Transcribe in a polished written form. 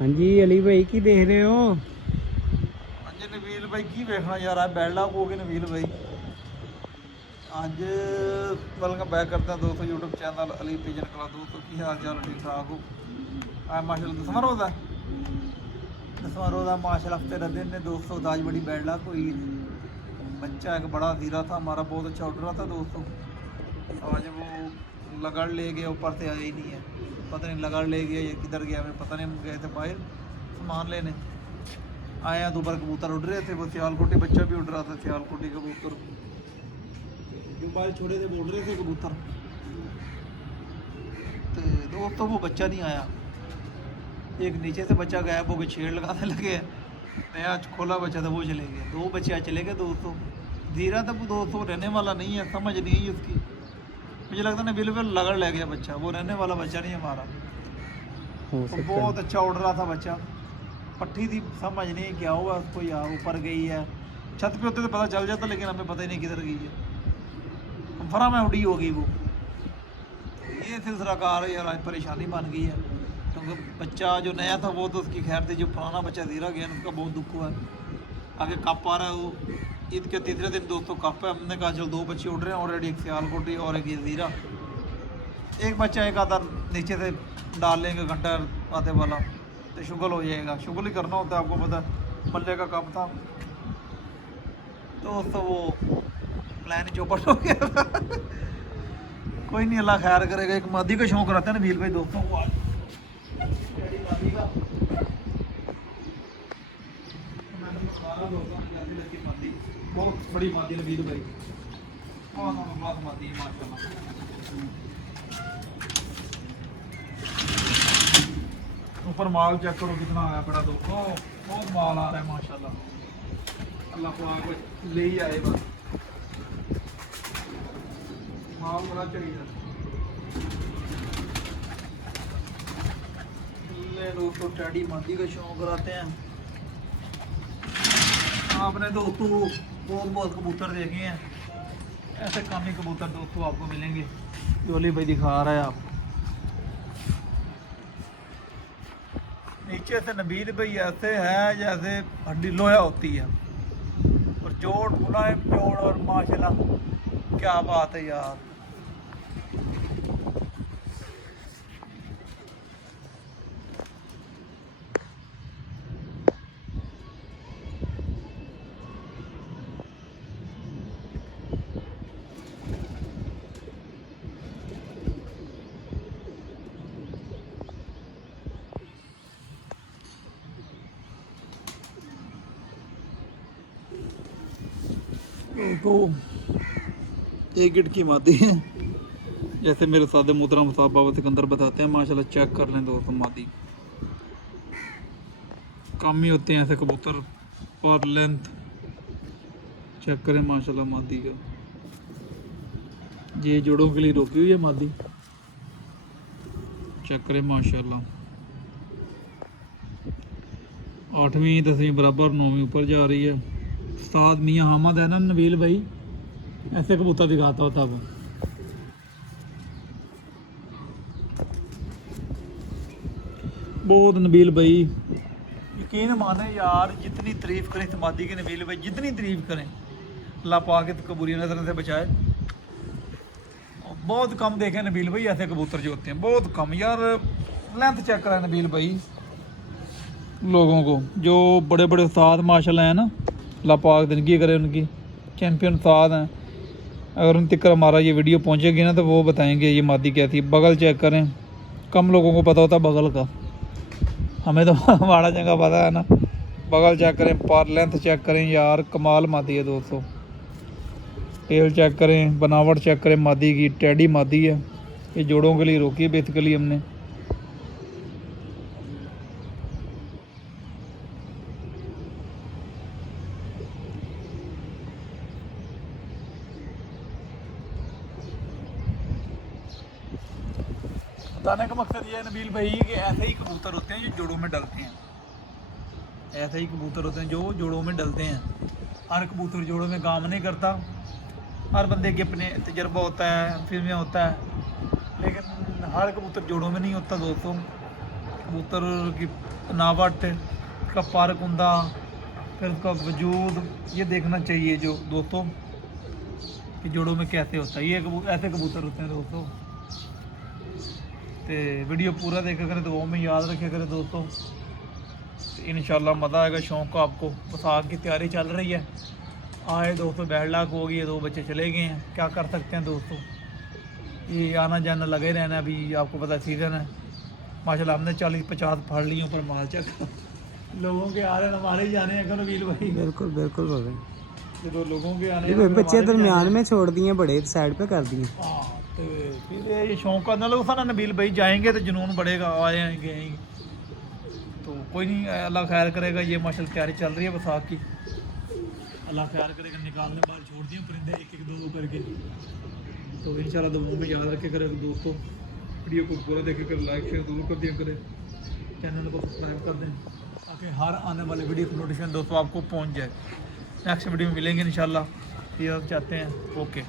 हाँ जी अली भाई की देख रहे हो? ਅੱਜ ਨਵੀਲ ਬਾਈ ਕੀ ਵੇਖਣਾ ਯਾਰ ਆ ਬੈਲਡਾ ਹੋ ਗਏ ਨਵੀਲ ਬਾਈ ਅੱਜ ਵੈਲਕਮ बैक करते हैं दोस्तों यूट्यूब चैनल अली पिजन कला। दोस्तों की हाल चाल ठीक ठाक हो? आज माशाल्लाह 10वां रोज़ा है। 10वां रोज़ा माशाल्लाह हफ्ते का दिन ने दोस्तों। आज बड़ी बैड लक हुई। बच्चा एक बड़ा हीरा था हमारा, बहुत अच्छा ऑर्डर था दोस्तों। आज वो लगड़ ले गया, ऊपर से आया ही नहीं है। पता नहीं लगड़ ले गया या किधर गया, हमें पता नहीं। हम गए थे बाहर सामान लेने, आए हैं दोपहर कबूतर उड़ रहे थे। वो सियालकोटी बच्चा भी उड़ रहा था, सियालकोटी कबूतर जो बाल छोड़े थे वो उड़ रहे थे कबूतर। तो दोस्तों वो बच्चा नहीं आया। एक नीचे से बच्चा गायब हो गया, छेड़ लगाने लगे। नया खोला बच्चा था वो चले गए। दो बच्चे आज चले गए दोस्तों। धीरा तो दोस्तों रहने वाला नहीं है, समझ नहीं है उसकी। मुझे लगता है बिल्कुल लगड़ ले गया बच्चा, वो रहने वाला बच्चा नहीं हमारा। हो तो सकता बहुत है। अच्छा उड़ रहा था बच्चा। पट्टी थी, समझ नहीं क्या हुआ उसको, या ऊपर गई है। छत पे होते तो पता चल जाता, लेकिन हमें पता ही नहीं किधर गई है। कंफर्म में उड़ी होगी वो। ये सिलसिला कार यार आज परेशानी बन गई है, क्योंकि बच्चा जो नया था वो तो उसकी खैर थी। जो पुराना बच्चा धीरा गया उसका बहुत दुख हुआ है। आगे कप आ रहा है वो ईद के तीसरे दिन दोस्तों कप है। हमने कहा चलो दो बच्चे उड़ रहे हैं ऑलरेडी, एक सियालकोटी और एक ये ज़ीरा। एक बच्चा एक आधा नीचे से डाल लेंगे घंटा आते वाला तो शुगल हो जाएगा। शुगल ही करना होता है, आपको पता है। मल्ले का कप था दोस्तों, वो प्लान चौपट हो गया था। कोई नहीं, अल्लाह खैर करेगा। एक मादी का शौक रहता है ना वीर भाई दोस्तों को। आज मादी का बहुत बड़ी मादी है वीर भाई, बहुत मादी है माशाल्लाह। ऊपर माल चेक करो कितना आया बड़ा दोस्तों, बहुत माल आ रहा है माशाल्लाह। अल्लाह को आगे ले ही आए बस, माल बड़ा चाहिए। ले दोस्तों टैडी मादी का शौक कराते हैं। आपने दोस्तों बहुत बहुत कबूतर देखे हैं, ऐसे कामी कबूतर दोस्तों आपको मिलेंगे जो अली भाई दिखा रहा है आपको। नीचे से नबील भाई ऐसे है जैसे हड्डी लोहा होती है, और जोड़ मुलायम जोड़, और माशाल्लाह क्या बात है यार। तो एक गिट की मादी है, जैसे मेरे सादे मोहतरम साहब बाबा सिकंदर बताते हैं। माशाल्लाह चेक कर लें दोस्तों, मादी कम ही होते हैं ऐसे कबूतर। और लेंथ चेक करें माशाल्लाह मादी का। ये जोड़ों के लिए रोकी हुई है मादी, चेक करें माशाल्लाह। 8वीं 10वीं बराबर, 9वीं ऊपर जा रही है। उस्ताद मियाँ हामद है ना नबील भाई, ऐसे कबूतर दिखाता होता वो। बहुत नबील भाई यकीन माने यार, जितनी तारीफ करें समाधि की नबील भाई, जितनी तारीफ करें अल्लाह पाक के कबूरी नजर से बचाए। बहुत कम देखे नबील भाई ऐसे कबूतर जो होते हैं, बहुत कम यार। लेंथ चेक करें नबील भाई लोगों को, जो बड़े बड़े उस्ताद माशाल्लाह हैं ना, अल्लाह पाक जिंदगी करे उनकी, चैम्पियन उस्ताद हैं। अगर उन तक हमारा ये वीडियो पहुंचेगी ना तो वो बताएंगे ये मादी कैसी है। बगल चेक करें, कम लोगों को पता होता बगल का, हमें तो हमारा जगह पता है ना। बगल चेक करें, पर लेंथ चेक करें यार, कमाल मादी है दोस्तों। टेल चेक करें, बनावट चेक करें मादी की, टैडी मादी है। ये जोड़ों के लिए रोकी है बेसिकली हमने। बताने का मकसद ये है नबील भाई कि ऐसे ही कबूतर होते हैं जो जोड़ों में डलते हैं। ऐसे ही कबूतर होते हैं जो जोड़ों में डलते हैं। हर कबूतर जोड़ों में काम नहीं करता, हर बंदे के अपने तजर्बा होता है, फिल्में होता है, लेकिन हर कबूतर जोड़ों में नहीं होता दोस्तों। कबूतर की बनावट, उसका पर कुंदा, फिर उसका वजूद, ये देखना चाहिए जो दोस्तों कि जोड़ों में कैसे होता है। ये ऐसे कबूतर होते हैं दोस्तों। तो वीडियो पूरा देखा करें, तो वो में याद रखे करें दोस्तों। इंशाल्लाह मज़ा आएगा, शौक़ का आपको। वसाख की तैयारी चल रही है, आए दोस्तों, बैड लाख हो गई है, 2 बच्चे चले गए हैं, क्या कर सकते हैं दोस्तों। ये आना जाना लगे रहना, अभी आपको पता सीज़न है। माशाल्लाह हमने 40-50 फाड़ लिए ऊपर माल चक लोगों के आ रहे हैं, हमारे ही जाने हैं करो वीर भाई। बिल्कुल बिल्कुल भाई, ये तो लोगों के आने ये हैं, बच्चे हमारे भी दरमियान जाने में छोड़ दिए, बड़े साइड पे कर दिए। हैं। हाँ, तो फिर ये शौक का ना लोग ना, नबील भाई जाएंगे तो जुनून बढ़ेगा, आएंगे तो कोई नहीं, अल्लाह खैर करेगा। ये माशाल्लाह तैयारी चल रही है वसाख की, अल्लाह खैर करेगा। निकालने बाहर छोड़ दिए परिंदे, एक एक दो करके। तो इंशाल्लाह दुआ में याद रखे करें दोस्तों। वीडियो को पूरा देखे कर, लाइक शेयर जरूर कर दिया करें, चैनल को सब्सक्राइब कर दें, ताकि हर आने वाले वीडियो की नोटिफिकेशन दोस्तों आपको पहुंच जाए। नेक्स्ट वीडियो में मिलेंगे इंशाल्लाह, ये आप चाहते हैं। ओके।